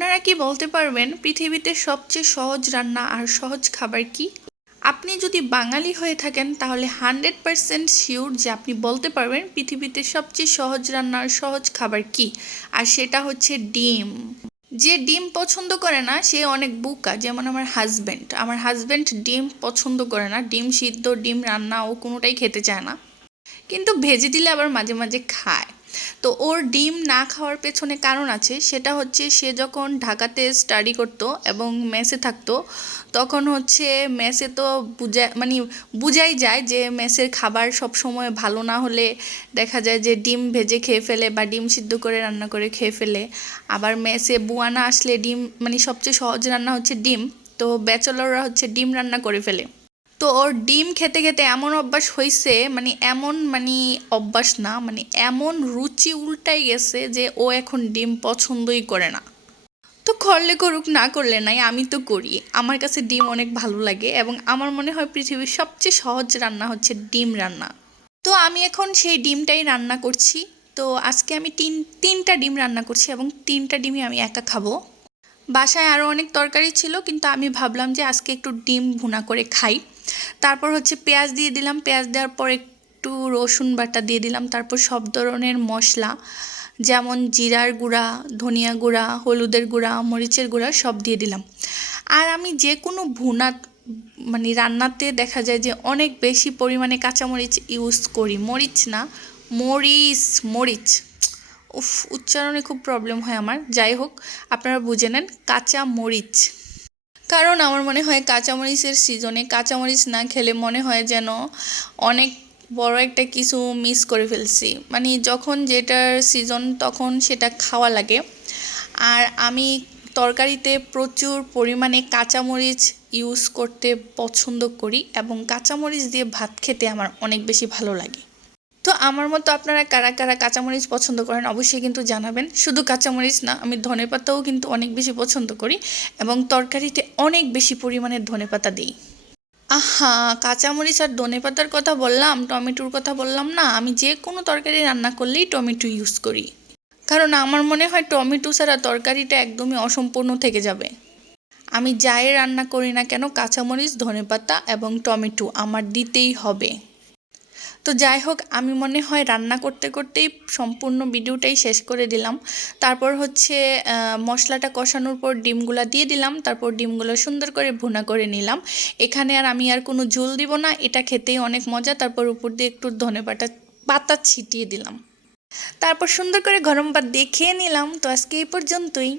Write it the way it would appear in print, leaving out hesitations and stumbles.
আপনারা কি বলতে পারবেন পৃথিবীতে সবচেয়ে সহজ রান্না আর সহজ খাবার কি? আপনি যদি বাঙালি হয়ে থাকেন তাহলে 100% শিওর যে আপনি বলতে পারবেন পৃথিবীতে সবচেয়ে সহজ রান্না আর সহজ খাবার কি? আর সেটা হচ্ছে ডিম। যে ডিম পছন্দ করে না সে অনেক বোকা। যেমন আমার হাজব্যান্ড ডিম পছন্দ করে না, ডিম সিদ্ধ ডিম রান্না ও কোনোটাই খেতে চায় না, কিন্তু ভেজে দিলে আবার মাঝে মাঝে খায়। তো ওর ডিম না খাওয়ার পেছনে কারণ আছে, সেটা হচ্ছে সে যখন ঢাকাতে স্টাডি করতো এবং মেসে থাকতো, তখন হচ্ছে মেসে তো বুঝাই যায় যে মেসের খাবার সব সময় ভালো না হলে দেখা যায় যে ডিম ভেজে খেয়ে ফেলে বা ডিম সিদ্ধ করে রান্না করে খেয়ে ফেলে। আবার মেসে বুয়া না আসলে ডিম সবচেয়ে সহজ রান্না হচ্ছে ডিম, তো ব্যাচেলররা হচ্ছে ডিম রান্না করে ফেলে। তো ওর ডিম খেতে খেতে এমন অভ্যাস হয়েছে, অভ্যাস না, এমন রুচি উল্টাই গেছে যে ও এখন ডিম পছন্দই করে না। তো করলে করুক, না করলে নাই, আমি তো করি। আমার কাছে ডিম অনেক ভালো লাগে এবং আমার মনে হয় পৃথিবীর সবচেয়ে সহজ রান্না হচ্ছে ডিম রান্না। তো আমি এখন সেই ডিমটাই রান্না করছি। তো আজকে আমি তিনটা ডিম রান্না করছি এবং তিনটা ডিমই আমি একা খাবো। বাসায় আরও অনেক তরকারি ছিল, কিন্তু আমি ভাবলাম যে আজকে একটু ডিম ভুনা করে খাই। তারপর হচ্ছে পেঁয়াজ দিয়ে দিলাম, পেঁয়াজ দেওয়ার পর একটু রসুন বাটা দিয়ে দিলাম, তারপর সব ধরনের মশলা যেমন জিরার গুঁড়া, ধনিয়া গুঁড়া, হলুদের গুঁড়া, মরিচের গুঁড়া সব দিয়ে দিলাম। আর আমি যে কোনো ভুনা রান্নাতে দেখা যায় যে অনেক বেশি পরিমাণে কাঁচামরিচ ইউজ করি, মরিচ না, মরিচ মরিচ উফ, উচ্চারণে খুব প্রবলেম হয় আমার। যাই হোক, আপনারা বুঝে নেন, কাঁচা মরিচ। কারণ আমার মনে হয় কাঁচামরিচের সিজনে কাঁচামরিচ না খেলে মনে হয় যেন অনেক বড় একটা কিছু মিস করে ফেলছি। যখন যেটার সিজন তখন সেটা খাওয়া লাগে। আর আমি তরকারিতে প্রচুর পরিমাণে কাঁচামরিচ ইউজ করতে পছন্দ করি এবং কাঁচামরিচ দিয়ে ভাত খেতে আমার অনেক বেশি ভালো লাগে। তো আমার মতো আপনারা কারা কারা কাঁচামরিচ পছন্দ করেন অবশ্যই কিন্তু জানাবেন। শুধু কাঁচামরিচ না, আমি ধনেপাতাও কিন্তু অনেক বেশি পছন্দ করি এবং তরকারিতে অনেক বেশি পরিমাণে ধনেপাতা দিই। আহা, কাঁচামরিচ আর ধনেপাতার কথা বললাম, টমেটোর কথা বললাম না। আমি যে কোনো তরকারি রান্না করলেই টমেটো ইউজ করি, কারণ আমার মনে হয় টমেটো ছাড়া তরকারিটা একদমই অসম্পূর্ণ থেকে যাবে। আমি যাই রান্না করি না কেন কাঁচামরিচ, ধনেপাতা এবং টমেটো আমার দিতেই হবে। তো যাই হোক, আমি মনে হয় রান্না করতে করতেই সম্পূর্ণ ভিডিওটাই শেষ করে দিলাম। তারপর হচ্ছে মশলাটা কষানোর পর ডিমগুলো দিয়ে দিলাম, তারপর ডিমগুলো সুন্দর করে ভুনা করে নিলাম। এখানে আমি আর কোনো ঝোল দিব না, এটা খেতেই অনেক মজা। তারপর উপর দিয়ে একটু ধনেপাতা পাতা ছিটিয়ে দিলাম, তারপর সুন্দর করে গরম ভাত দিয়ে খেয়ে নিলাম। তো আজকে এই পর্যন্তই।